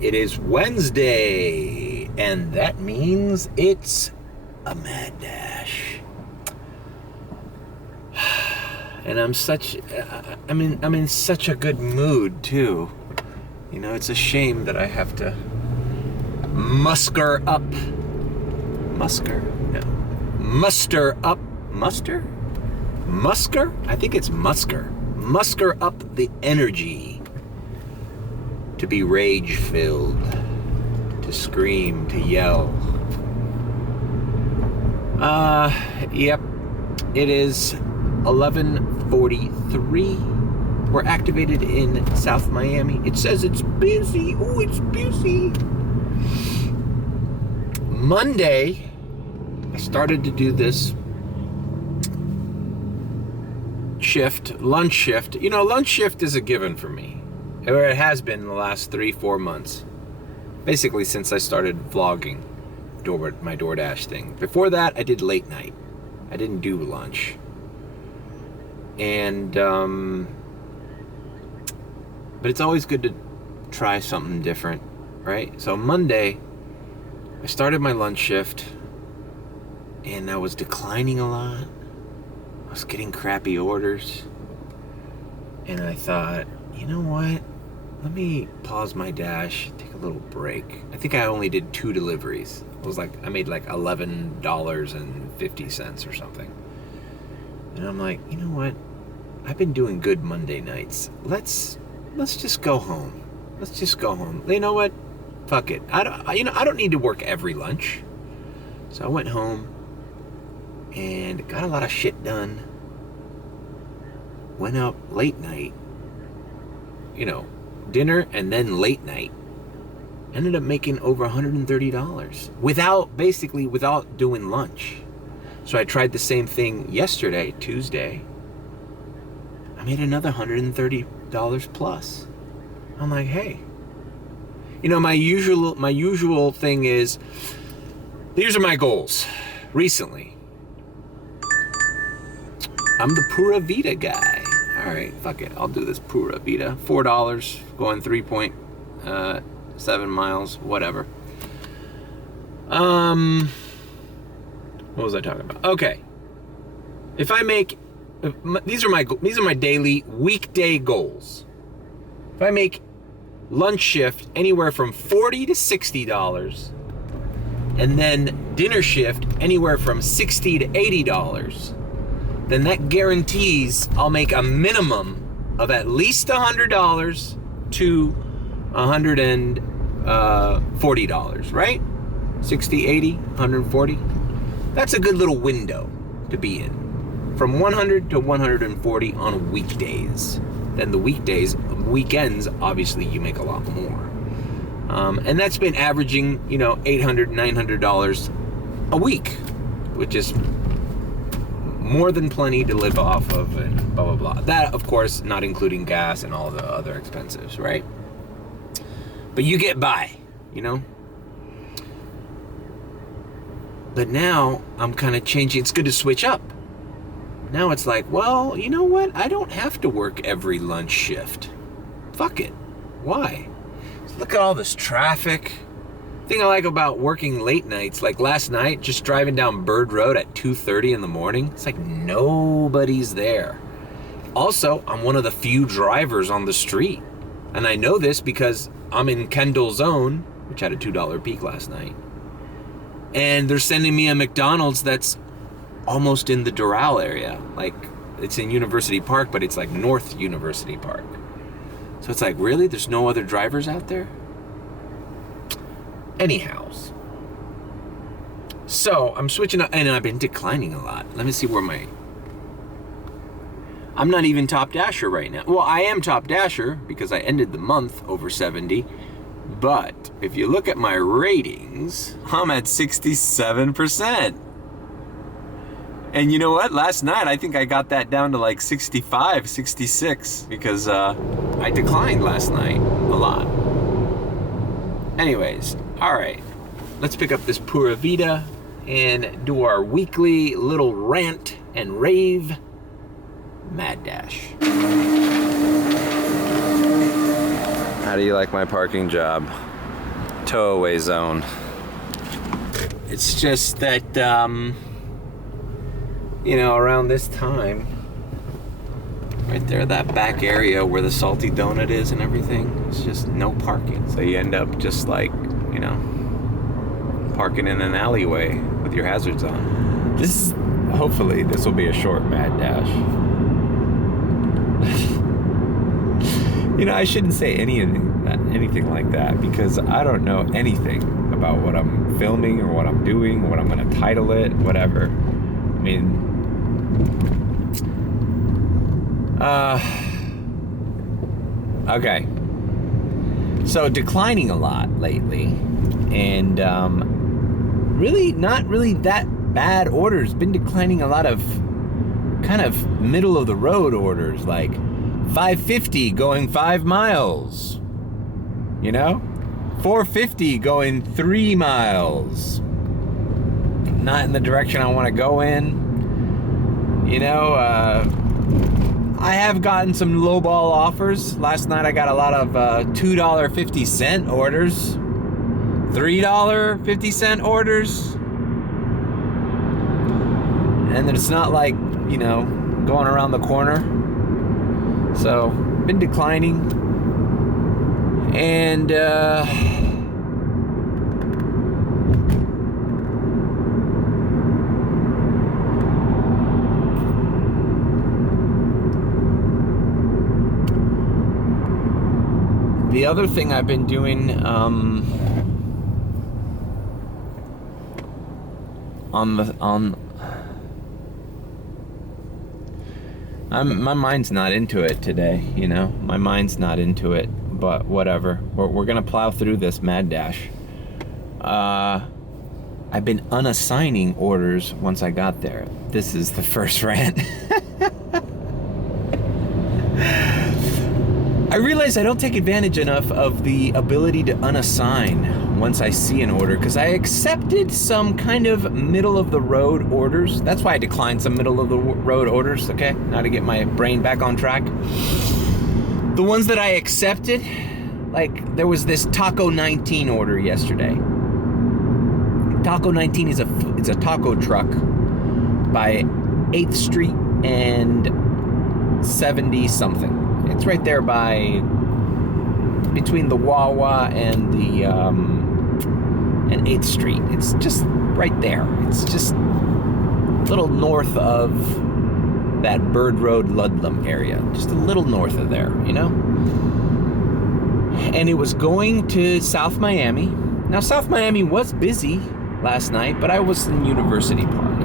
It is Wednesday, and that means it's a mad dash. And I'm in such a good mood too. You know, it's a shame that I have to muster up. Muster? No. Muster up. Muster? Musker? I think it's musker. Muster up the energy to be rage-filled, to scream, to yell. Yep. It is 11:43. We're activated in South Miami. It says it's busy. Oh, it's busy. Monday, I started to do this lunch shift. You know, lunch shift is a given for me. Or it has been the last 3-4 months. Basically since I started vlogging my DoorDash thing. Before that, I did late night. I didn't do lunch. And, but it's always good to try something different, right? So Monday, I started my lunch shift and I was declining a lot. I was getting crappy orders. And I thought, you know what? Let me pause my dash, take a little break. I think I only did 2 deliveries. I made like $11.50 or something. And I'm like, you know what? I've been doing good Monday nights. Let's just go home. Let's just go home. You know what? Fuck it. I don't need to work every lunch. So I went home and got a lot of shit done. Went out late night. You know, dinner and then late night. Ended up making over $130 without doing lunch. So I tried the same thing yesterday, Tuesday. I made another $130 plus. I'm like, hey, you know, my usual thing is, these are my goals recently. I'm the Pura Vida guy. All right, fuck it. I'll do this Pura Vida. $4 going 3.7 miles, whatever. What was I talking about? Okay. If I make these are my daily weekday goals. If I make lunch shift anywhere from $40 to $60, and then dinner shift anywhere from $60 to $80, then that guarantees I'll make a minimum of at least $100 to $140, right? 60, 80, 140. That's a good little window to be in. From 100 to 140 on weekdays. Then the weekends, obviously you make a lot more. And that's been averaging, you know, $800, $900 a week, which is more than plenty to live off of and blah, blah, blah. That, of course, not including gas and all the other expenses, right? But you get by, you know? But now I'm kind of changing. It's good to switch up. Now it's like, well, you know what? I don't have to work every lunch shift. Fuck it. Why? Look at all this traffic. The thing I like about working late nights, like last night, just driving down Bird Road at 2:30 in the morning, it's like nobody's there. Also, I'm one of the few drivers on the street. And I know this because I'm in Kendall Zone, which had a $2 peak last night. And they're sending me a McDonald's that's almost in the Doral area. Like, it's in University Park, but it's like North University Park. So it's like, really? There's no other drivers out there? Anyhows. So, I'm switching up, and I've been declining a lot. Let me see where I'm not even top dasher right now. Well, I am top dasher because I ended the month over 70. But if you look at my ratings, I'm at 67%. And you know what? Last night, I think I got that down to like 65, 66 because I declined last night a lot. Anyways, all right. Let's pick up this Pura Vida and do our weekly little rant and rave mad dash. How do you like my parking job? towaway zone. It's just that, you know, around this time, right there, that back area where the salty donut is and everything, it's just no parking. So you end up just like, you know, parking in an alleyway with your hazards on. Hopefully this will be a short mad dash. You know, I shouldn't say anything like that, because I don't know anything about what I'm filming or what I'm doing, what I'm going to title it, whatever. I mean, okay. So declining a lot lately, and really not really that bad orders. Been declining a lot of kind of middle of the road orders, like $5.50 going 5 miles, you know, $4.50 going 3 miles, not in the direction I want to go in, you know. I have gotten some lowball offers. Last night I got a lot of $2.50 orders, $3.50 orders. And then it's not like, you know, going around the corner. So, been declining. And, the other thing I've been doing, my mind's not into it today, you know? My mind's not into it, but whatever. We're gonna plow through this mad dash. I've been unassigning orders once I got there. This is the first rant. I realize I don't take advantage enough of the ability to unassign once I see an order, because I accepted some kind of middle of the road orders. That's why I declined some middle of the road orders, okay? Now to get my brain back on track. The ones that I accepted, like there was this Taco 19 order yesterday. Taco 19 is a taco truck by 8th Street and 70 something. It's right there between the Wawa and the and 8th Street. It's just right there. It's just a little north of that Bird Road Ludlam area. Just a little north of there, you know? And it was going to South Miami. Now, South Miami was busy last night, but I was in University Park.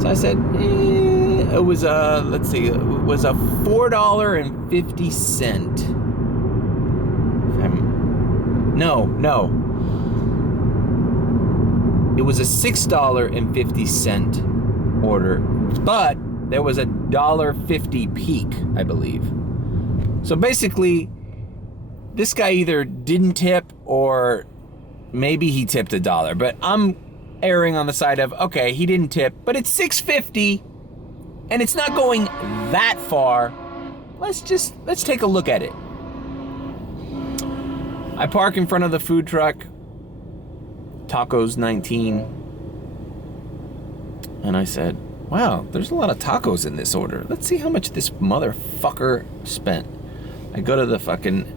So I said, it was let's see, it was a $4.50. No. It was a $6.50 order, but there was a $1.50 peak, I believe. So basically, this guy either didn't tip or maybe he tipped $1, but I'm erring on the side of, okay, he didn't tip, but it's $6.50 and it's not going that far. Let's take a look at it. I park in front of the food truck, Tacos 19, and I said, wow, there's a lot of tacos in this order. Let's see how much this motherfucker spent. I go to the fucking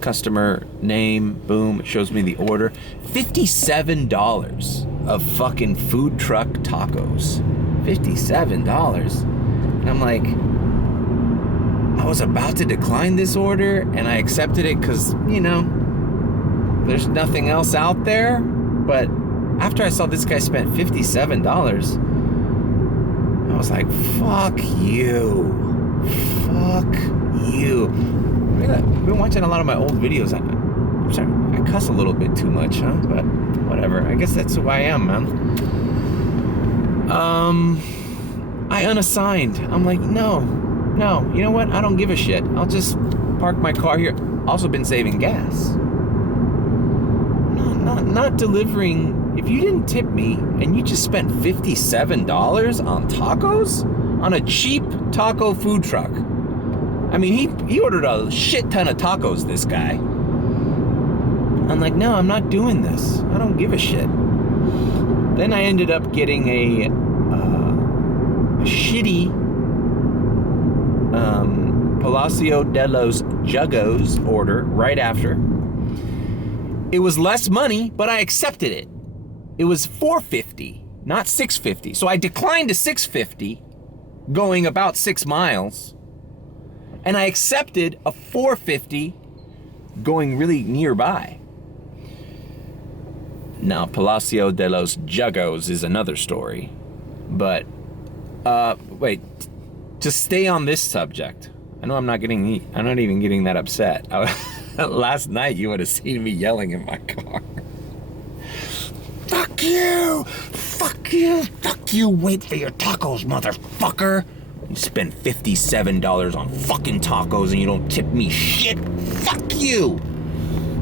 customer name, boom, it shows me the order. $57 of fucking food truck tacos. $57. And I'm like, I was about to decline this order and I accepted it because, you know, there's nothing else out there. But after I saw this guy spent $57, I was like, fuck you. Fuck you. I've been watching a lot of my old videos. I cuss a little bit too much, huh? But whatever. I guess that's who I am, man. I unassigned. I'm like, no. You know what? I don't give a shit. I'll just park my car here. Also been saving gas. Not delivering. If you didn't tip me and you just spent $57 on tacos on a cheap taco food truck. I mean, he ordered a shit ton of tacos, this guy. I'm like, no, I'm not doing this. I don't give a shit. Then I ended up getting a shitty Palacio de los Jugos order right after. It was less money, but I accepted it. It was $4.50, not $6.50. So I declined to $6.50, going about 6 miles, and I accepted a $4.50 going really nearby. Now, Palacio de los Jugos is another story, but wait, to stay on this subject. I know I'm not even getting that upset. Last night you would have seen me yelling in my car. Fuck you! Fuck you! Fuck you! Wait for your tacos, motherfucker! You spend $57 on fucking tacos and you don't tip me shit? Fuck you!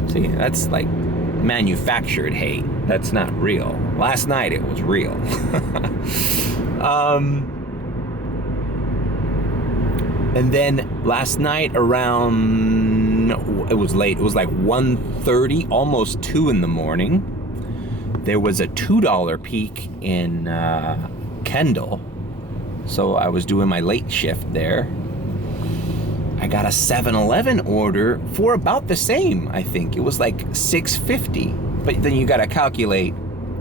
See, that's like manufactured hate. That's not real. Last night it was real. And then last night around, it was late, it was like 1:30, almost 2 in the morning. There was a $2 peak in Kendall. So I was doing my late shift there. I got a 7-Eleven order for about the same, I think. It was like $6.50. But then you gotta calculate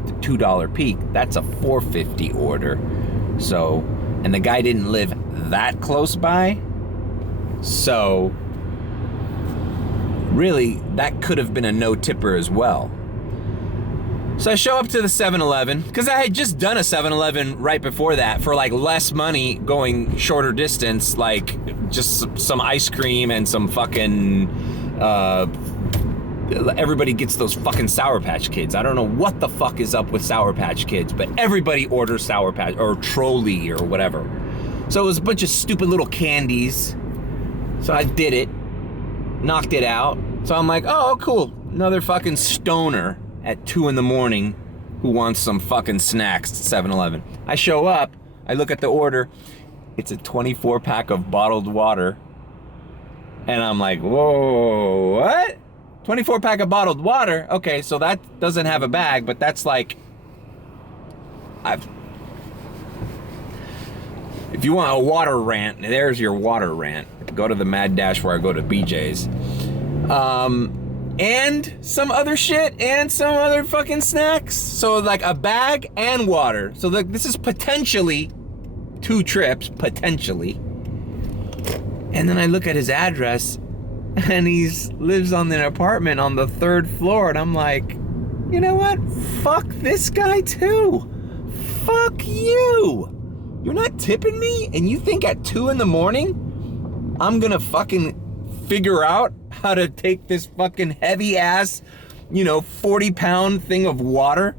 the $2 peak. That's a $4.50 order. So, and the guy didn't live that close by. So, really, that could have been a no-tipper as well. So I show up to the 7-Eleven, because I had just done a 7-Eleven right before that for like less money going shorter distance, like just some ice cream and some fucking, everybody gets those fucking Sour Patch Kids. I don't know what the fuck is up with Sour Patch Kids, but everybody orders Sour Patch, or Trolley or whatever. So it was a bunch of stupid little candies. So I did it, knocked it out. So I'm like, oh, cool, another fucking stoner at 2 in the morning who wants some fucking snacks at 7-Eleven. I show up, I look at the order, it's a 24 pack of bottled water, and I'm like, whoa, what? 24 pack of bottled water? Okay, so that doesn't have a bag, but that's like, if you want a water rant, there's your water rant. Go to the Mad Dash where I go to BJ's. And some other shit and some other fucking snacks. So like a bag and water. So this is potentially 2 trips, potentially. And then I look at his address and he lives on an apartment on the 3rd floor. And I'm like, you know what? Fuck this guy too. Fuck you. You're not tipping me? And you think at 2 in the morning, I'm gonna fucking figure out how to take this fucking heavy ass, 40-pound thing of water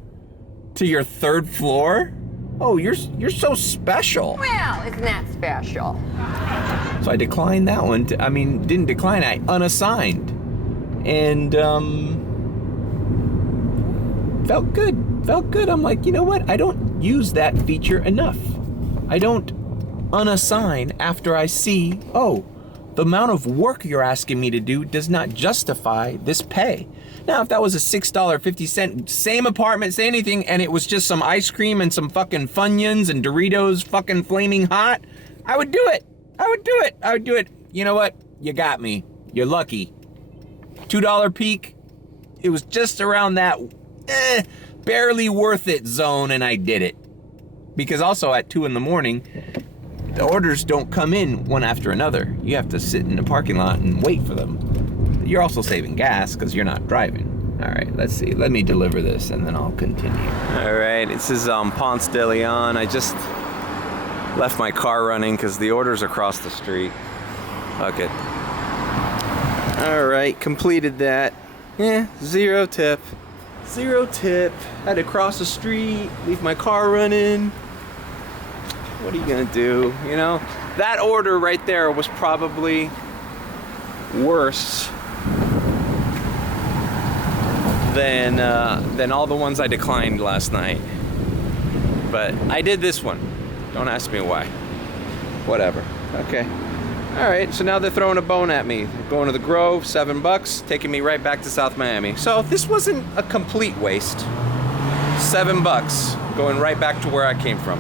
to your 3rd floor? Oh, you're so special. Well, isn't that special? So I declined that one. Didn't decline, I unassigned. And, felt good. I'm like, you know what? I don't use that feature enough. I don't unassign after I see, oh, the amount of work you're asking me to do does not justify this pay. Now, if that was a $6.50, same apartment, same anything, and it was just some ice cream and some fucking Funyuns and Doritos fucking flaming hot, I would do it. I would do it. You know what? You got me. You're lucky. $2 peak. It was just around that barely worth it zone, and I did it. Because also at 2 in the morning, the orders don't come in one after another. You have to sit in the parking lot and wait for them. You're also saving gas because you're not driving. All right, let's see. Let me deliver this and then I'll continue. All right, this is Ponce de Leon. I just left my car running because the order's across the street. Fuck it. All right, completed that. Yeah, 0 tip. 0 tip. Had to cross the street, leave my car running. What are you gonna do? That order right there was probably worse than all the ones I declined last night. But I did this one. Don't ask me why. Whatever. Okay. All right, so now they're throwing a bone at me. Going to the Grove, $7, taking me right back to South Miami. So this wasn't a complete waste. $7, going right back to where I came from.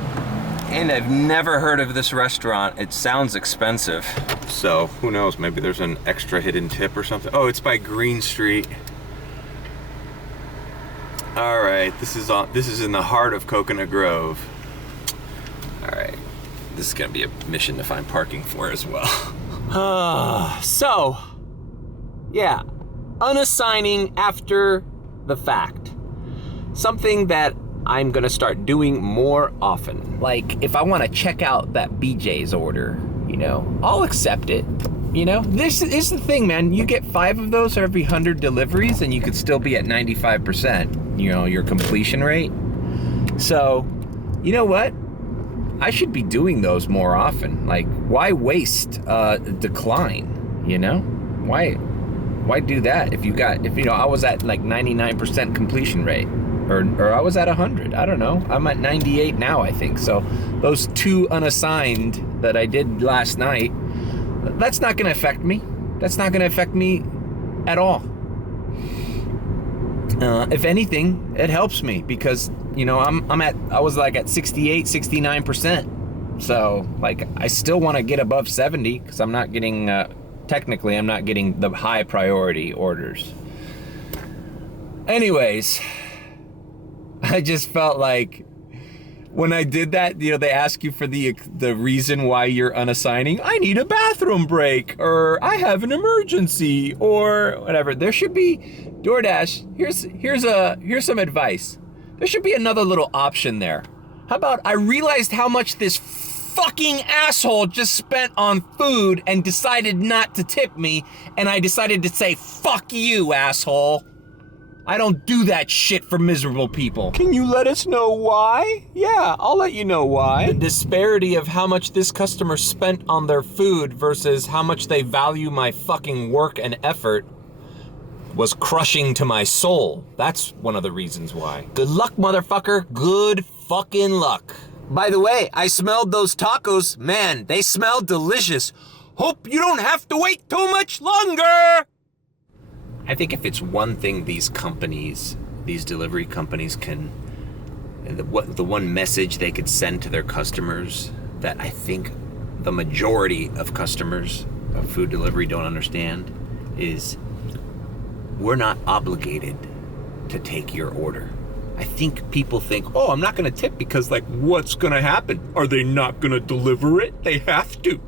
And I've never heard of this restaurant. It sounds expensive. So who knows? Maybe there's an extra hidden tip or something. Oh, it's by Green Street. All right, this is in the heart of Coconut Grove. All right, this is gonna be a mission to find parking for as well. So, yeah, unassigning after the fact. Something that I'm gonna start doing more often. Like, if I wanna check out that BJ's order, you know, I'll accept it. You know, this is the thing, man. You get 5 of those every 100 deliveries and you could still be at 95%, you know, your completion rate. So, you know what? I should be doing those more often. Like, why waste decline, you know? Why do that if you know, I was at like 99% completion rate. Or I was at 100, I don't know. I'm at 98 now, I think. So those 2 unassigned that I did last night, that's not gonna affect me. That's not gonna affect me at all. If anything, it helps me because, you know, I was like at 68, 69%. So like, I still wanna get above 70 because I'm not getting, technically I'm not getting the high priority orders. Anyways, I just felt like when I did that, you know, they ask you for the reason why you're unassigning. I need a bathroom break, or I have an emergency, or whatever. There should be, DoorDash, here's some advice. There should be another little option there. How about, I realized how much this fucking asshole just spent on food and decided not to tip me, and I decided to say, fuck you, asshole. I don't do that shit for miserable people. Can you let us know why? Yeah, I'll let you know why. The disparity of how much this customer spent on their food versus how much they value my fucking work and effort was crushing to my soul. That's one of the reasons why. Good luck, motherfucker. Good fucking luck. By the way, I smelled those tacos. Man, they smell delicious. Hope you don't have to wait too much longer. I think if it's one thing these delivery companies can, the one message they could send to their customers that I think the majority of customers of food delivery don't understand is, we're not obligated to take your order. I think people think, oh, I'm not gonna tip because, like, what's gonna happen? Are they not gonna deliver it? They have to.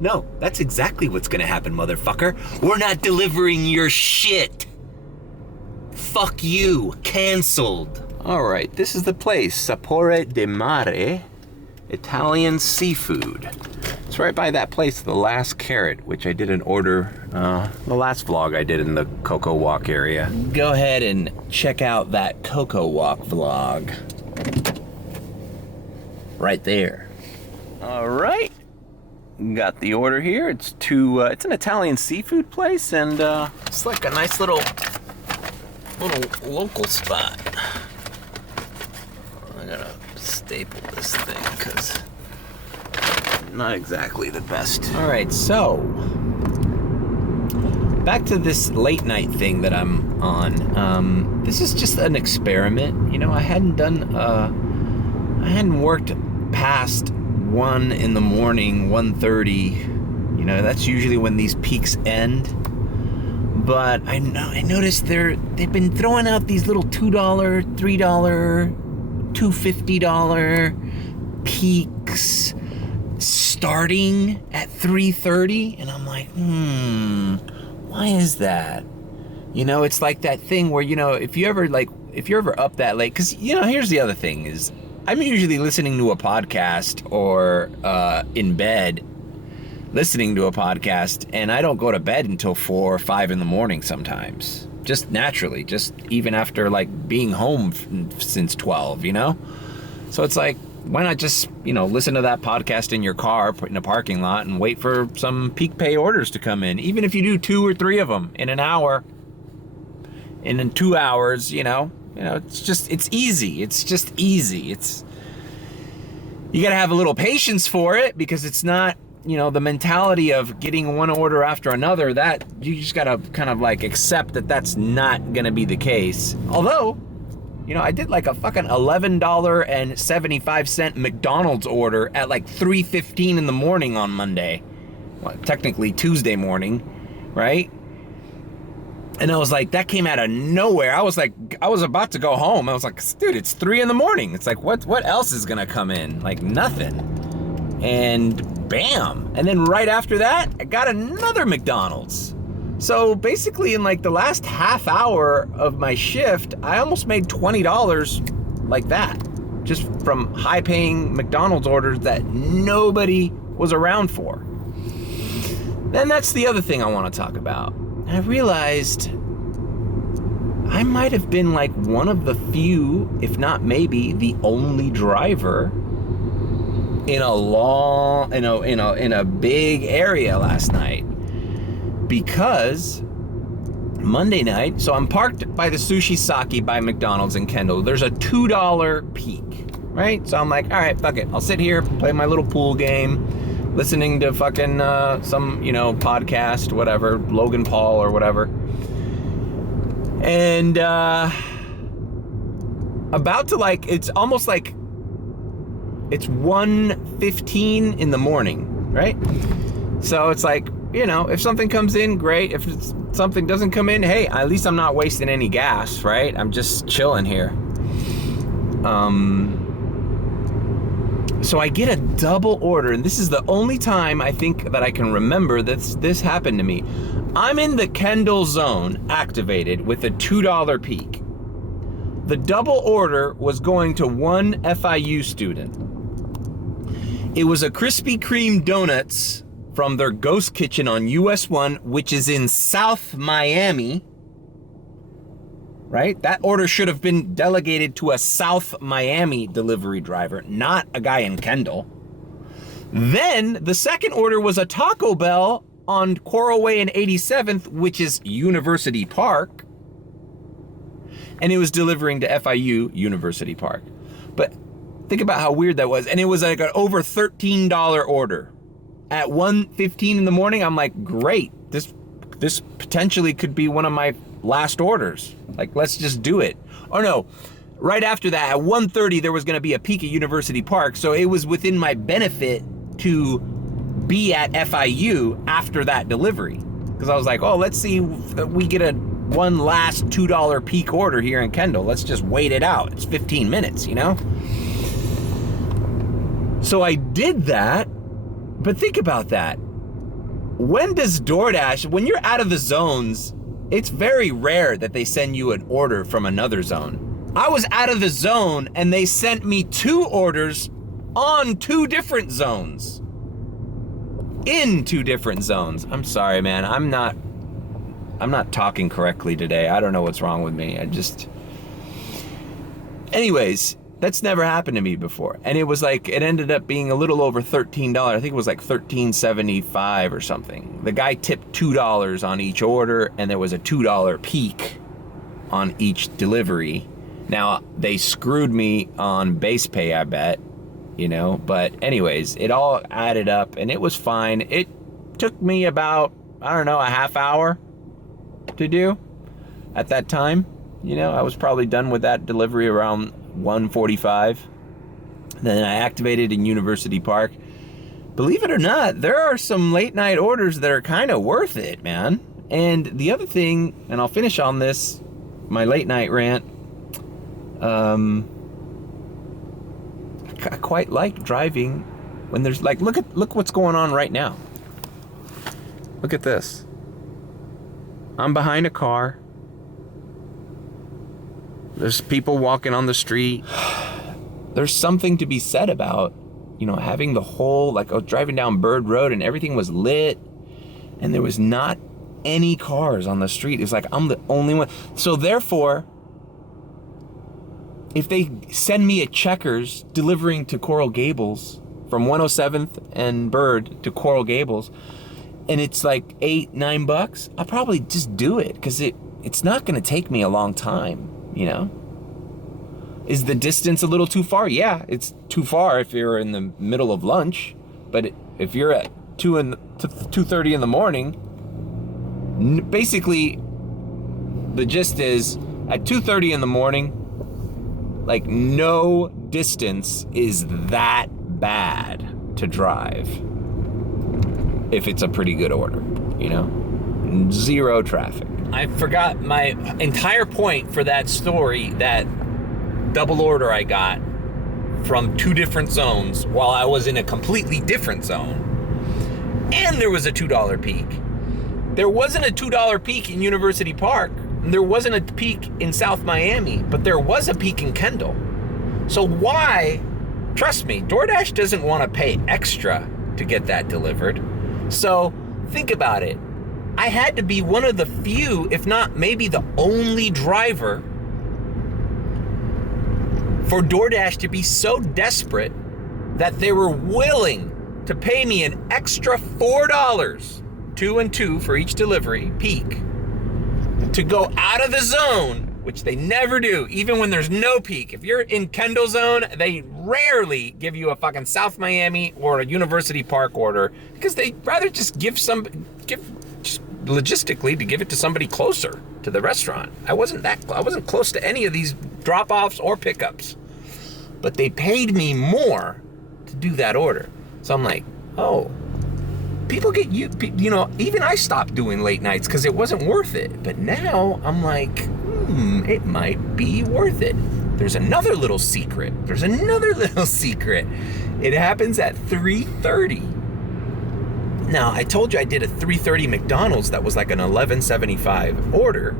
No, that's exactly what's gonna happen, motherfucker. We're not delivering your shit. Fuck you. Canceled. All right, this is the place, Sapore di Mare, Italian seafood. It's right by that place, The Last Carrot, which I did an order, the last vlog I did in the Cocoa Walk area. Go ahead and check out that Cocoa Walk vlog. Right there. All right. Got the order here. It's an Italian seafood place, and it's like a nice little local spot. I gotta staple this thing because not exactly the best. All right, so back to this late night thing that I'm on. This is just an experiment. You know, I hadn't worked past 1 in the morning, 1:30, you know, that's usually when these peaks end. But I noticed they've been throwing out these little $2, $3, $2.50 peaks starting at 3:30, and I'm like, why is that? You know, it's like that thing where, you know, if you're ever up that late, because, you know, here's the other thing is, I'm usually listening to a podcast or in bed listening to a podcast, and I don't go to bed until 4 or 5 in the morning sometimes. Just naturally, just even after like being home since 12, you know? So it's like, why not just, you know, listen to that podcast in your car, put in a parking lot, and wait for some peak pay orders to come in, even if you do 2 or 3 of them in an hour, and in 2 hours, you know, it's easy. It's just easy. You gotta have a little patience for it because it's not the mentality of getting one order after another, that you just gotta kind of like accept that that's not gonna be the case. Although, I did like a fucking $11.75 McDonald's order at like 3:15 in the morning on Monday. Well, technically Tuesday morning, right? And I was like, that came out of nowhere. I was about to go home. I was like, dude, it's 3 in the morning. It's like, what else is gonna come in? Like nothing. And bam. And then right after that, I got another McDonald's. So basically in like the last half hour of my shift, I almost made $20 like that. Just from high paying McDonald's orders that nobody was around for. Then that's the other thing I want to talk about. I realized I might have been like one of the few, if not maybe the only driver in a big area last night. Because Monday night, so I'm parked by the Sushi Sake by McDonald's in Kendall. There's a $2 peak, right? So I'm like, all right, fuck it. I'll sit here, play my little pool game, listening to fucking some, podcast, whatever, Logan Paul or whatever. And about to like, it's almost like it's 1:15 in the morning, right? So it's like, if something comes in, great. If something doesn't come in, hey, at least I'm not wasting any gas, right? I'm just chilling here. So I get a double order, and this is the only time I think that I can remember that this happened to me. I'm in the Kendall zone activated with a $2 peak. The double order was going to one FIU student. It was a Krispy Kreme donuts from their ghost kitchen on US 1, which is in South Miami, right? That order should have been delegated to a South Miami delivery driver, not a guy in Kendall. Then the second order was a Taco Bell on Coral Way and 87th, which is University Park. And it was delivering to FIU University Park. But think about how weird that was. And it was like an over $13 order. At 1:15 in the morning, I'm like, great. This potentially could be one of my last orders. Like, let's just do it. Oh no, right after that, at 1:30, there was gonna be a peak at University Park. So it was within my benefit to be at FIU after that delivery. Because I was like, oh, let's see if we get one last $2 peak order here in Kendall. Let's just wait it out. It's 15 minutes, So I did that. But think about that. When does DoorDash, when you're out of the zones, it's very rare that they send you an order from another zone. I was out of the zone and they sent me 2 orders on 2 different zones. In 2 different zones. I'm sorry, man. I'm not talking correctly today. I don't know what's wrong with me. Anyways, that's never happened to me before. And it was like, it ended up being a little over $13. I think it was like $13.75 or something. The guy tipped $2 on each order, and there was a $2 peak on each delivery. Now, they screwed me on base pay, I bet, but anyways, it all added up and it was fine. It took me about, a half hour to do at that time. I was probably done with that delivery around 1:45. Then I activated in University Park. Believe it or not, there are some late night orders that are kind of worth it, man. And the other thing, and I'll finish on this, my late night rant, I quite like driving when there's like, look what's going on right now. Look at this. I'm behind a car. There's people walking on the street. There's something to be said about, having the whole, like I was driving down Bird Road and everything was lit and there was not any cars on the street. It's like, I'm the only one. So therefore, if they send me a Checkers delivering to Coral Gables from 107th and Bird to Coral Gables, and it's like $8-9, I'll probably just do it because it's not going to take me a long time. Is the distance a little too far? Yeah, it's too far if you're in the middle of lunch. But if you're at 2:30 in the morning. Basically, the gist is at 2:30 in the morning, like no distance is that bad to drive if it's a pretty good order, you know? Zero traffic. I forgot my entire point for that story, that double order I got from 2 different zones while I was in a completely different zone. And there was a $2 peak. There wasn't a $2 peak in University Park. There wasn't a peak in South Miami, but there was a peak in Kendall. So why? Trust me, DoorDash doesn't want to pay extra to get that delivered. So think about it. I had to be one of the few, if not maybe the only driver for DoorDash to be so desperate that they were willing to pay me an extra $4, 2 and 2 for each delivery, peak, to go out of the zone, which they never do, even when there's no peak. If you're in Kendall zone, they rarely give you a fucking South Miami or a University Park order, because they'd rather just just logistically to give it to somebody closer to the restaurant. I wasn't close to any of these drop-offs or pickups, but they paid me more to do that order. So I'm like, oh, people get you know, even I stopped doing late nights because it wasn't worth it. But now I'm like, it might be worth it. There's another little secret. It happens at 3:30. Now, I told you I did a 3:30 McDonald's that was like an $11.75 order.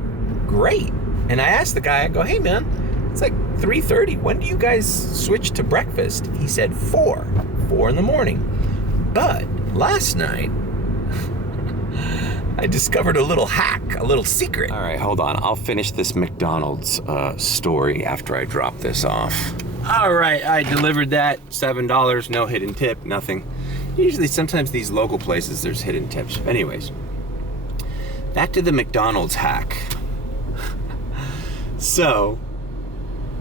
Great. And I asked the guy, I go, hey man, it's like 3:30. When do you guys switch to breakfast? He said 4 in the morning. But last night, I discovered a little hack, a little secret. All right, hold on. I'll finish this McDonald's story after I drop this off. All right, I delivered that. $7, no hidden tip, nothing. Usually, sometimes these local places, there's hidden tips. Anyways, back to the McDonald's hack. So,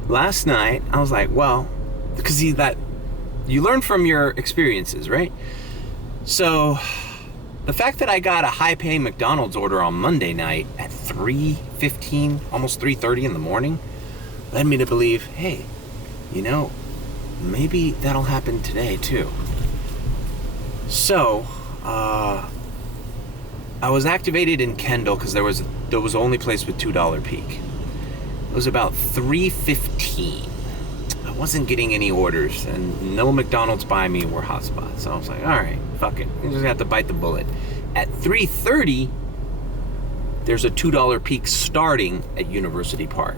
last night, I was like, well, because you learn from your experiences, right? So, the fact that I got a high-paying McDonald's order on Monday night at 3:15, almost 3:30 in the morning, led me to believe, hey, you know, maybe that'll happen today too. So, I was activated in Kendall because there was the only place with $2 peak. It was about 3:15. I wasn't getting any orders, and no McDonald's by me were hotspots. So I was like, all right, fuck it. I just have to bite the bullet. At 3:30, there's a $2 peak starting at University Park.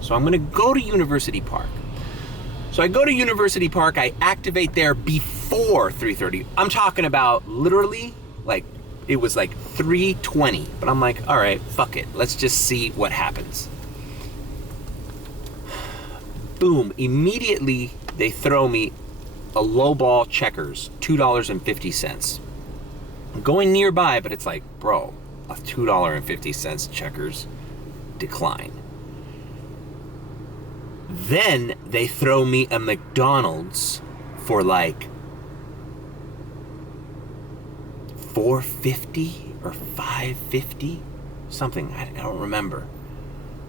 So I'm going to go to University Park. So I go to University Park. I activate there before 3:30. I'm talking about literally, like, it was like 3:20. But I'm like, all right, fuck it. Let's just see what happens. Boom, immediately they throw me a lowball Checkers, $2.50. I'm going nearby, but it's like, bro, a $2.50 Checkers, decline. Then they throw me a McDonald's for like $4.50 or $5.50, something, I don't remember.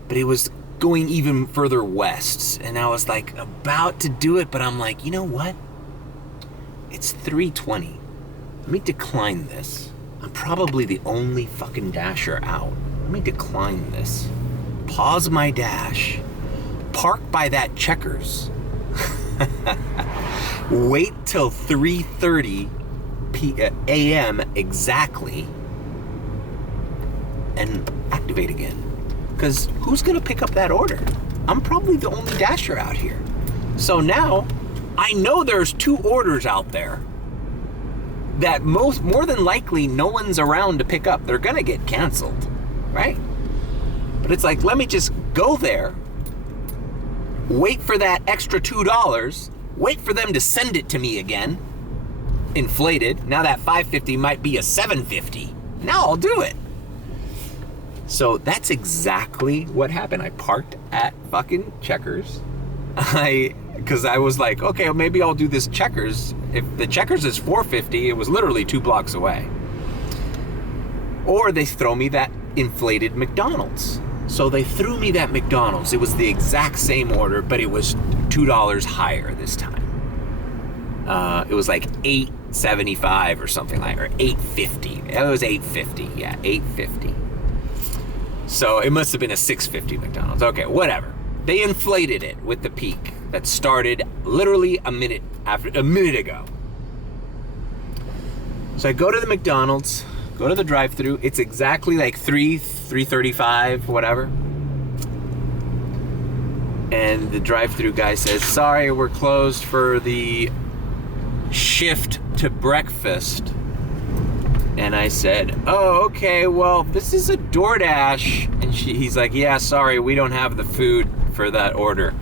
But it was going even further west, and I was like about to do it, but I'm like, you know what? It's 3:20. Let me decline this. I'm probably the only fucking dasher out. Let me decline this. Pause my dash. Park by that Checkers. Wait till 3:30 a.m. exactly, and activate again. Because who's going to pick up that order? I'm probably the only dasher out here. So now, I know there's 2 orders out there that more than likely no one's around to pick up. They're going to get canceled, right? But it's like, let me just go there, wait for that extra $2, wait for them to send it to me again, inflated. Now that $5.50 might be a $7.50. Now I'll do it. So that's exactly what happened. I parked at fucking Checkers, because I was like, okay, well, maybe I'll do this Checkers. If the Checkers is $4.50, it was literally 2 blocks away. Or they throw me that inflated McDonald's. So they threw me that McDonald's. It was the exact same order, but it was $2 higher this time. It was like $8.75 or something like, or $8.50. It was $8.50. Yeah, $8.50. So it must have been a $6.50 McDonald's. Okay, whatever. They inflated it with the peak that started literally a minute ago. So I go to the McDonald's, go to the drive-thru. It's exactly like 3:35, whatever. And the drive-thru guy says, sorry, we're closed for the shift to breakfast. And I said, oh, okay, well, this is a DoorDash. And he's like, yeah, sorry, we don't have the food for that order.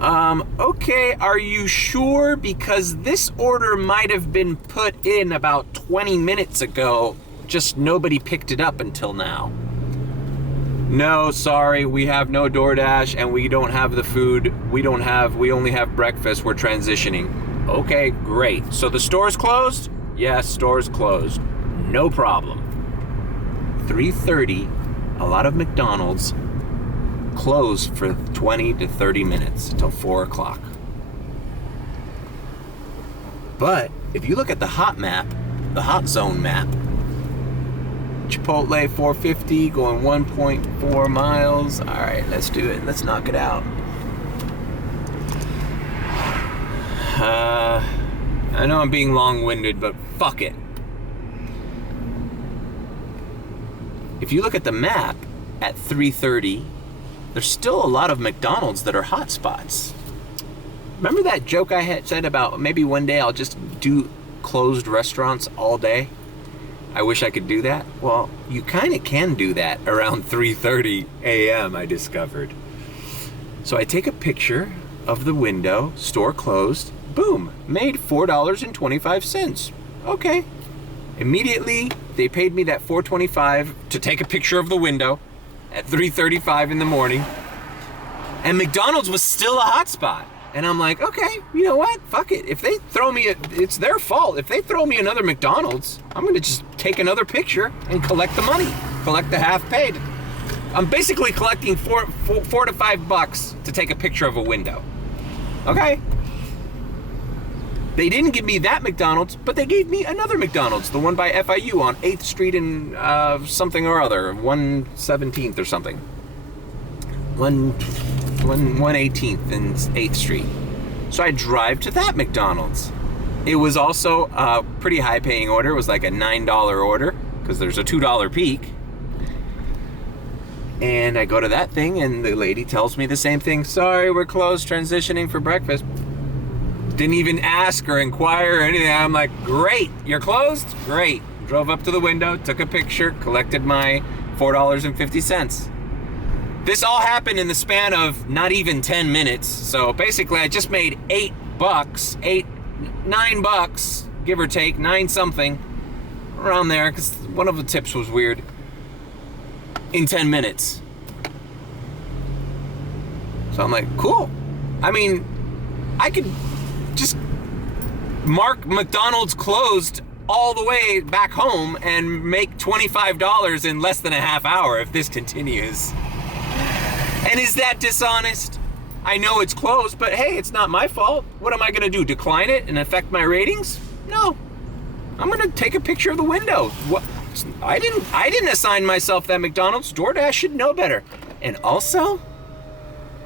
Okay, are you sure? Because this order might have been put in about 20 minutes ago, just nobody picked it up until now. No, sorry, we have no DoorDash and we don't have the food. We only have breakfast, we're transitioning. Okay, great. So the store's closed? Yes, store's closed. No problem. 3:30, a lot of McDonald's close for 20 to 30 minutes till 4 o'clock. But if you look at the hot map, the hot zone map, Chipotle 450 going 1.4 miles. All right, let's do it. Let's knock it out. I know I'm being long-winded, but fuck it. If you look at the map at 3:30, there's still a lot of McDonald's that are hot spots. Remember that joke I had said about maybe one day I'll just do closed restaurants all day? I wish I could do that. Well, you kind of can do that around 3:30 a.m., I discovered. So I take a picture of the window, store closed, boom, made $4.25. Okay. Immediately, they paid me that $4.25 to take a picture of the window at 3:35 in the morning. And McDonald's was still a hot spot. And I'm like, okay, you know what? Fuck it. If they throw me, it's their fault. If they throw me another McDonald's, I'm going to just take another picture and collect the money. Collect the half paid. I'm basically collecting $4 to $5 to take a picture of a window. Okay? They didn't give me that McDonald's, but they gave me another McDonald's, the one by FIU on 8th Street and something or other, 117th or something. 118th and 8th Street. So I drive to that McDonald's. It was also a pretty high-paying order. It was like a $9 order because there's a $2 peak. And I go to that thing and the lady tells me the same thing. Sorry, we're closed, transitioning for breakfast. Didn't even ask or inquire or anything. I'm like, great, you're closed? Great. Drove up to the window, took a picture, collected my $4.50. This all happened in the span of not even 10 minutes. So basically I just made $9, give or take, 9 something, around there, because one of the tips was weird, in 10 minutes. So I'm like, cool. I mean, I could just mark McDonald's closed all the way back home and make $25 in less than a half hour if this continues. And is that dishonest? I know it's closed, but hey, it's not my fault. What am I gonna do? Decline it and affect my ratings? No. I'm gonna take a picture of the window. What? I didn't assign myself that McDonald's. DoorDash should know better. And also,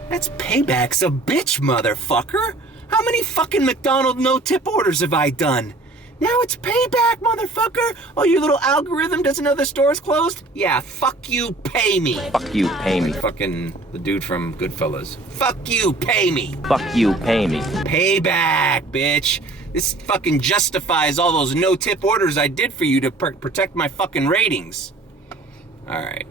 that's payback's a bitch, motherfucker. How many fucking McDonald's no-tip orders have I done? Now it's payback, motherfucker. Oh, your little algorithm doesn't know the store's closed? Yeah, fuck you, pay me. Fuck you, pay me. Fucking the dude from Goodfellas. Fuck you, pay me. Fuck you, pay me. Payback, bitch. This fucking justifies all those no-tip orders I did for you to protect my fucking ratings. All right.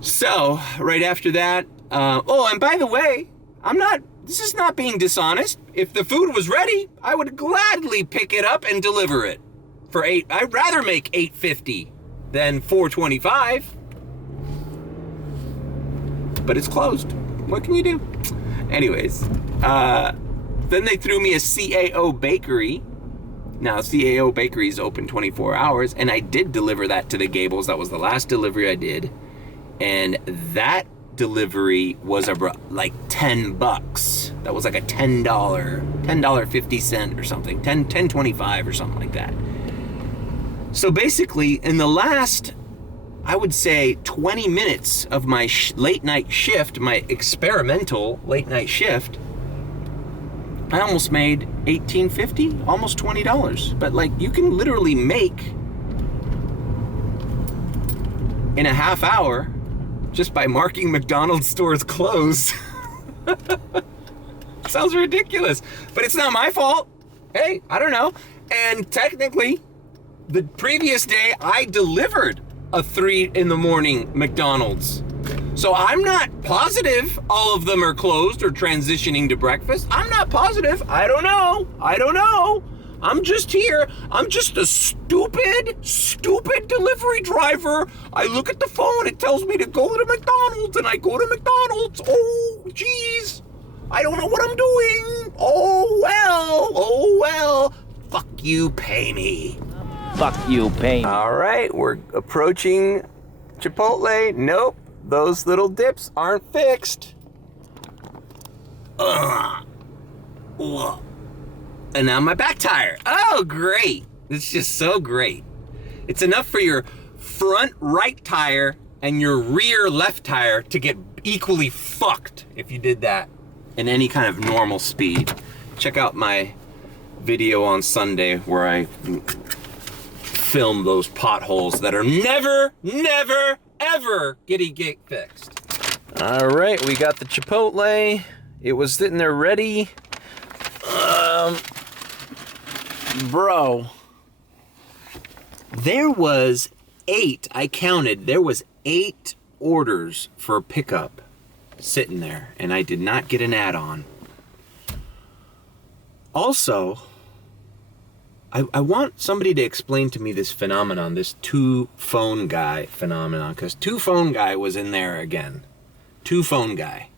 So, right after that, oh, and by the way, this is not being dishonest. If the food was ready, I would gladly pick it up and deliver it for $8. I'd rather make $8.50 than $4.25. But it's closed. What can you do? Anyways, then they threw me a CAO bakery. Now, CAO bakery is open 24 hours, and I did deliver that to the Gables. That was the last delivery I did. And that delivery was like $10. That was like a $10.50 or something, $10.25 or something like that. So basically, in the last, I would say, 20 minutes of my late night shift, my experimental late night shift, I almost made $18.50, almost $20. But like, you can literally make in a half hour just by marking McDonald's stores closed. Sounds ridiculous, but it's not my fault. Hey, I don't know. And technically, the previous day I delivered a 3 a.m. McDonald's. So I'm not positive all of them are closed or transitioning to breakfast. I'm not positive. I don't know. I'm just here. I'm just a stupid delivery driver. I look at the phone, it tells me to go to McDonald's, and I go to McDonald's. Oh, geez. I don't know what I'm doing. Oh, well. Fuck you, pay me. Fuck you, pay me. All right, we're approaching Chipotle. Nope, those little dips aren't fixed. And now my back tire. Oh, great. It's just so great. It's enough for your front right tire and your rear left tire to get equally fucked if you did that in any kind of normal speed. Check out my video on Sunday where I film those potholes that are never, ever get fixed. All right, we got the Chipotle. It was sitting there ready. Bro, there was 8, I counted, there was 8 orders for pickup sitting there, and I did not get an add-on. Also, I want somebody to explain to me this phenomenon, this 2-phone guy phenomenon, because 2-phone guy was in there again. 2-phone guy.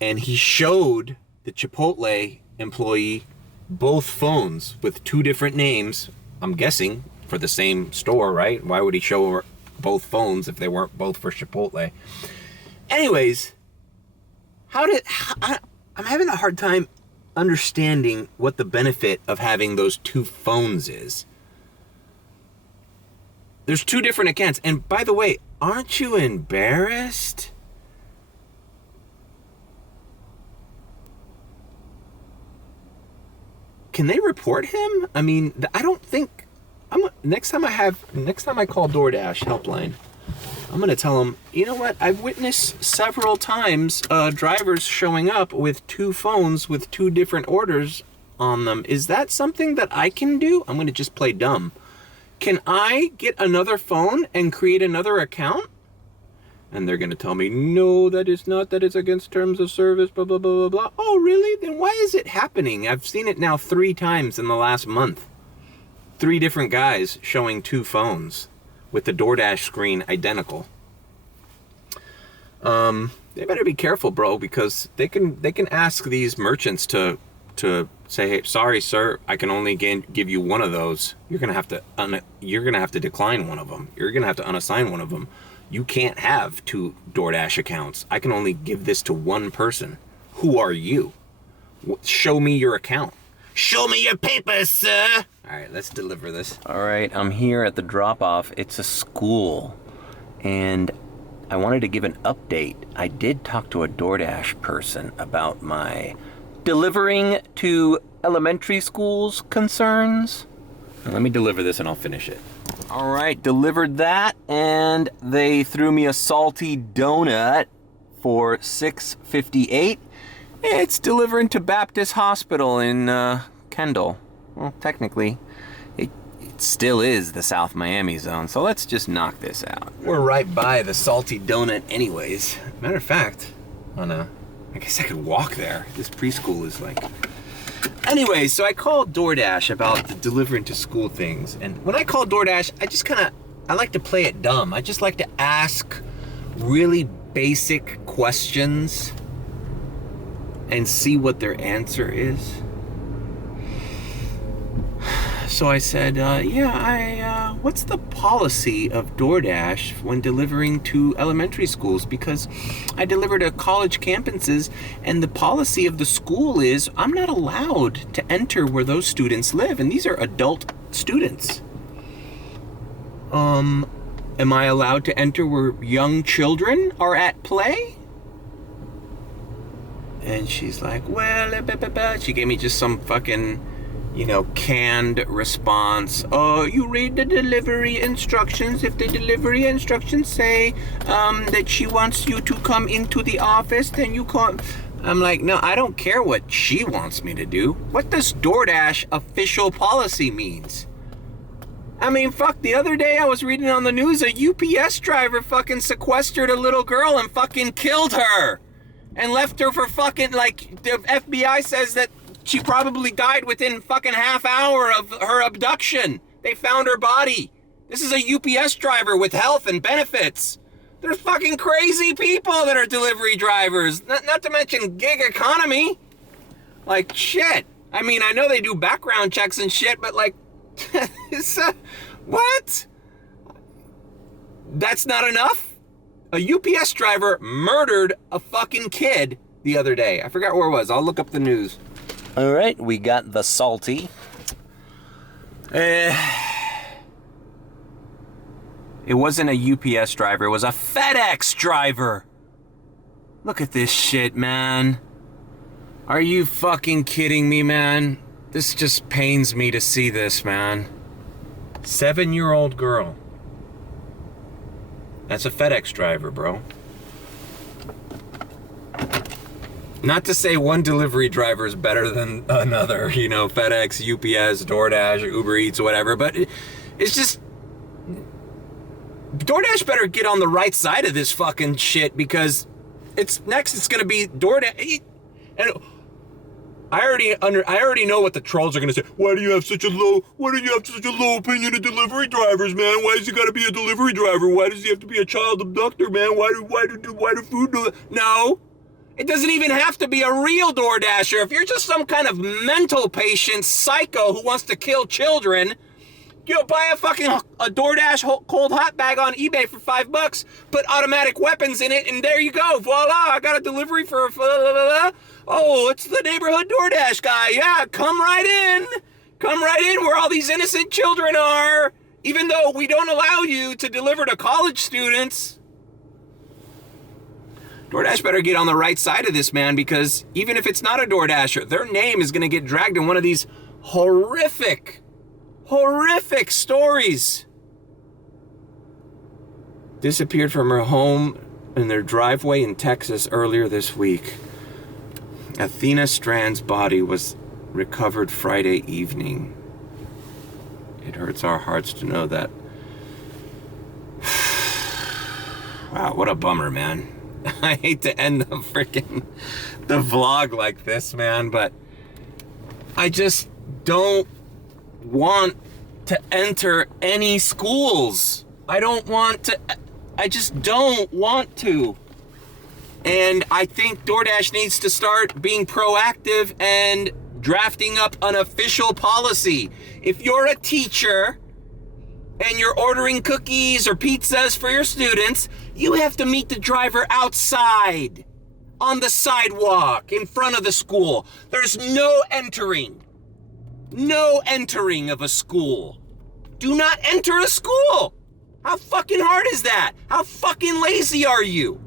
And he showed the Chipotle employee both phones with 2 different names, I'm guessing, for the same store, right? Why would he show both phones if they weren't both for Chipotle? Anyways, I'm having a hard time understanding what the benefit of having those 2 phones is. There's 2 different accounts. And by the way, aren't you embarrassed? Can they report him? I mean, I don't think. Next time I call DoorDash helpline, I'm gonna tell them, you know what? I've witnessed several times drivers showing up with 2 phones with 2 different orders on them. Is that something that I can do? I'm gonna just play dumb. Can I get another phone and create another account? And they're gonna tell me, no, that is not. That is against terms of service. Blah blah blah blah blah. Oh, really? Then why is it happening? I've seen it now 3 times in the last month. 3 different guys showing 2 phones with the DoorDash screen identical. They better be careful, bro, because they can ask these merchants to say, hey, sorry, sir, I can only give you one of those. You're gonna have to decline one of them. You're gonna have to unassign one of them. You can't have 2 DoorDash accounts. I can only give this to one person. Who are you? Show me your account. Show me your papers, sir. All right, let's deliver this. All right, I'm here at the drop-off. It's a school, and I wanted to give an update. I did talk to a DoorDash person about my delivering to elementary schools concerns. Let me deliver this and I'll finish it. All right, delivered that, and they threw me a salty donut for $6.58. It's delivering to Baptist Hospital in Kendall. Well, technically, it still is the South Miami zone, so let's just knock this out. We're right by the salty donut anyways. Matter of fact, I guess I could walk there. This preschool is like... Anyway, so I called DoorDash about the delivering to school things. And when I call DoorDash, I like to play it dumb. I just like to ask really basic questions and see what their answer is. So I said, what's the policy of DoorDash when delivering to elementary schools? Because I deliver to college campuses, and the policy of the school is I'm not allowed to enter where those students live, and these are adult students. Am I allowed to enter where young children are at play? And she's like, well, she gave me just some fucking, canned response. Oh, you read the delivery instructions. If the delivery instructions say that she wants you to come into the office, then you can't. I'm like, no, I don't care what she wants me to do. What does DoorDash official policy means? I mean, fuck, the other day I was reading on the news a UPS driver fucking sequestered a little girl and fucking killed her. And left her for fucking, like, the FBI says that she probably died within fucking half hour of her abduction. They found her body. This is a UPS driver with health and benefits. There's fucking crazy people that are delivery drivers. Not to mention gig economy. Like, shit. I mean, I know they do background checks and shit, but like, what? That's not enough? A UPS driver murdered a fucking kid the other day. I forgot where it was. I'll look up the news. All right, we got the salty. It wasn't a UPS driver. It was a FedEx driver. Look at this shit, man. Are you fucking kidding me, man? This just pains me to see this, man. 7-year-old girl. That's a FedEx driver, bro. Not to say one delivery driver is better than another, FedEx, UPS, DoorDash, Uber Eats, whatever, but it's just, DoorDash better get on the right side of this fucking shit, because it's gonna be DoorDash, and I already know what the trolls are gonna say. Why do you have such a low opinion of delivery drivers, man? Why does he gotta be a delivery driver? Why does he have to be a child abductor, man? Why do food do that? No. It doesn't even have to be a real DoorDasher. If you're just some kind of mental patient psycho who wants to kill children, buy a DoorDash cold hot bag on eBay for $5, put automatic weapons in it, and there you go. Voila, I got a delivery for oh, it's the neighborhood DoorDash guy. Yeah, come right in where all these innocent children are, even though we don't allow you to deliver to college students. DoorDash better get on the right side of this, man, because even if it's not a DoorDasher, their name is going to get dragged in one of these horrific stories. Disappeared from her home in their driveway in Texas earlier this week. Athena Strand's body was recovered Friday evening. It hurts our hearts to know that. Wow, what a bummer, man. I hate to end the vlog like this, man, but I just don't want to enter any schools. I just don't want to. And I think DoorDash needs to start being proactive and drafting up an official policy. If you're a teacher and you're ordering cookies or pizzas for your students, you have to meet the driver outside, on the sidewalk, in front of the school. There's no entering of a school. Do not enter a school. How fucking hard is that? How fucking lazy are you?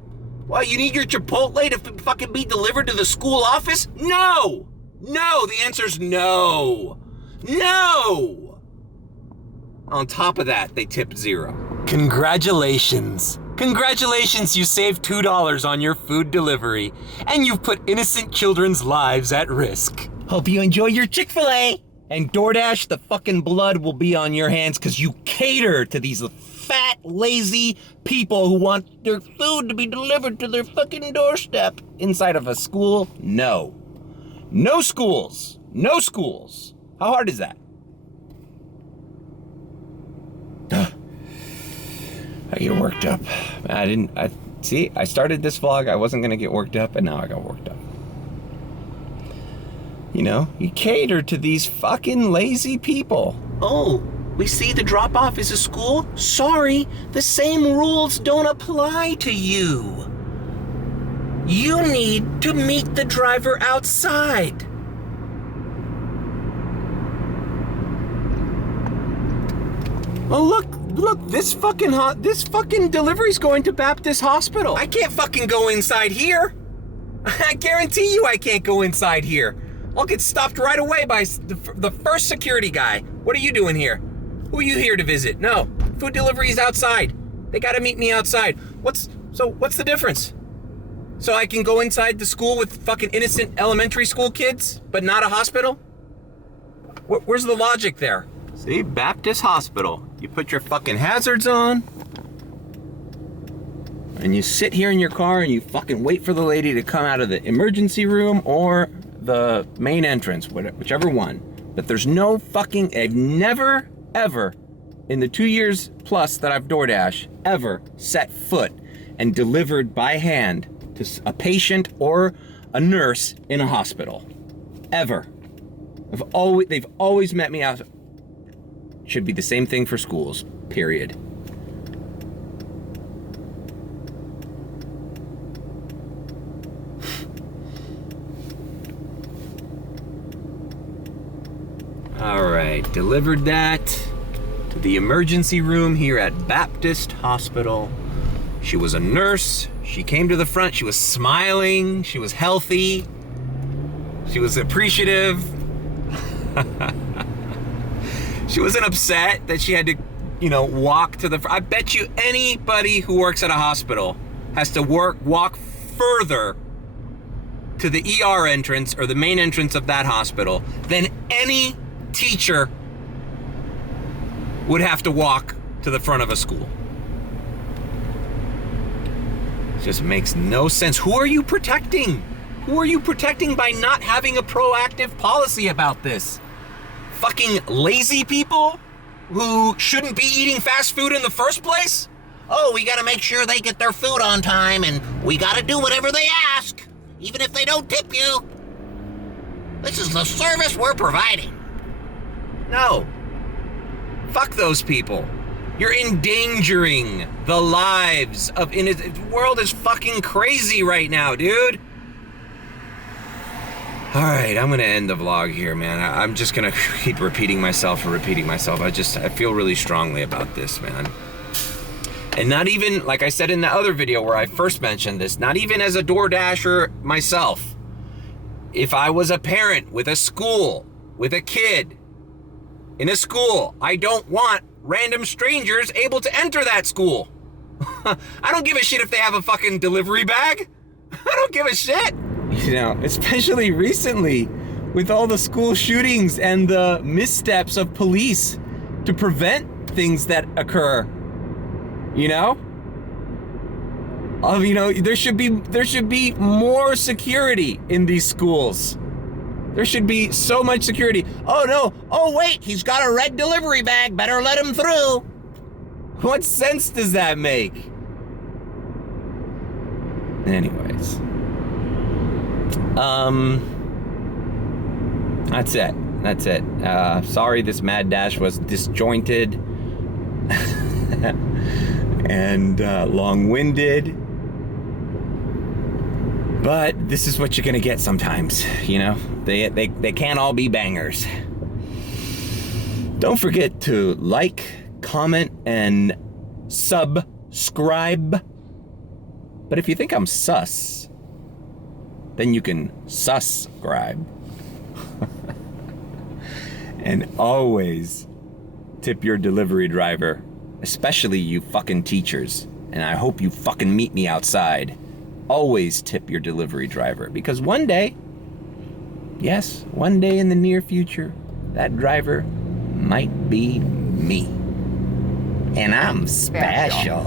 Well, you need your Chipotle to fucking be delivered to the school office? No! The answer's no. On top of that, they tip $0. Congratulations, you saved $2 on your food delivery, and you've put innocent children's lives at risk. Hope you enjoy your Chick-fil-A. And DoorDash, the fucking blood will be on your hands because you cater to these fat, lazy people who want their food to be delivered to their fucking doorstep inside of a school. No schools. How hard is that? I get worked up. I See, I started this vlog, I wasn't gonna get worked up, and now I got worked up. You know, you cater to these fucking lazy people. Oh, we see the drop-off is a school? Sorry, the same rules don't apply to you. You need to meet the driver outside. Oh, look, this fucking delivery's going to Baptist Hospital. I can't fucking go inside here. I guarantee you I can't go inside here. I'll get stopped right away by the first security guy. What are you doing here? Who are you here to visit? No, food delivery is outside. They gotta meet me outside. What's the difference? So I can go inside the school with fucking innocent elementary school kids, but not a hospital? Where's the logic there? See, Baptist Hospital. You put your fucking hazards on, and you sit here in your car and you fucking wait for the lady to come out of the emergency room or the main entrance, whichever one. But there's no fucking, I've never, ever, in the 2 years plus that I've DoorDash, ever set foot and delivered by hand to a patient or a nurse in a hospital. Ever. They've always met me out. Should be the same thing for schools, period. All right, delivered that to the emergency room here at Baptist Hospital. She was a nurse. She came to the front. She was smiling. She was healthy. She was appreciative. She wasn't upset that she had to, walk to the... I bet you anybody who works at a hospital has to walk further to the ER entrance or the main entrance of that hospital than any teacher would have to walk to the front of a school. It just makes no sense. Who are you protecting? Who are you protecting by not having a proactive policy about this? Fucking lazy people who shouldn't be eating fast food in the first place? Oh, we gotta make sure they get their food on time, and we gotta do whatever they ask, even if they don't tip you. This is the service we're providing. No. Fuck those people. You're endangering the lives of... The world is fucking crazy right now, dude. All right, I'm gonna end the vlog here, man. I'm just gonna keep repeating myself. I feel really strongly about this, man. And not even, like I said in the other video where I first mentioned this, not even as a DoorDasher myself. If I was a parent with a school, with a kid in a school, I don't want random strangers able to enter that school. I don't give a shit if they have a fucking delivery bag. I don't give a shit. Especially recently with all the school shootings and the missteps of police to prevent things that occur. There should be more security in these schools. There should be so much security. Oh no, oh wait, he's got a red delivery bag, better let him through. What sense does that make? Anyways. That's it. Sorry this mad dash was disjointed and long-winded. But this is what you're gonna get sometimes, They can't all be bangers. Don't forget to like, comment, and subscribe. But if you think I'm sus, then you can subscribe. And always tip your delivery driver, especially you fucking teachers. And I hope you fucking meet me outside. Always tip your delivery driver, because one day, yes, one day in the near future, that driver might be me. And I'm special.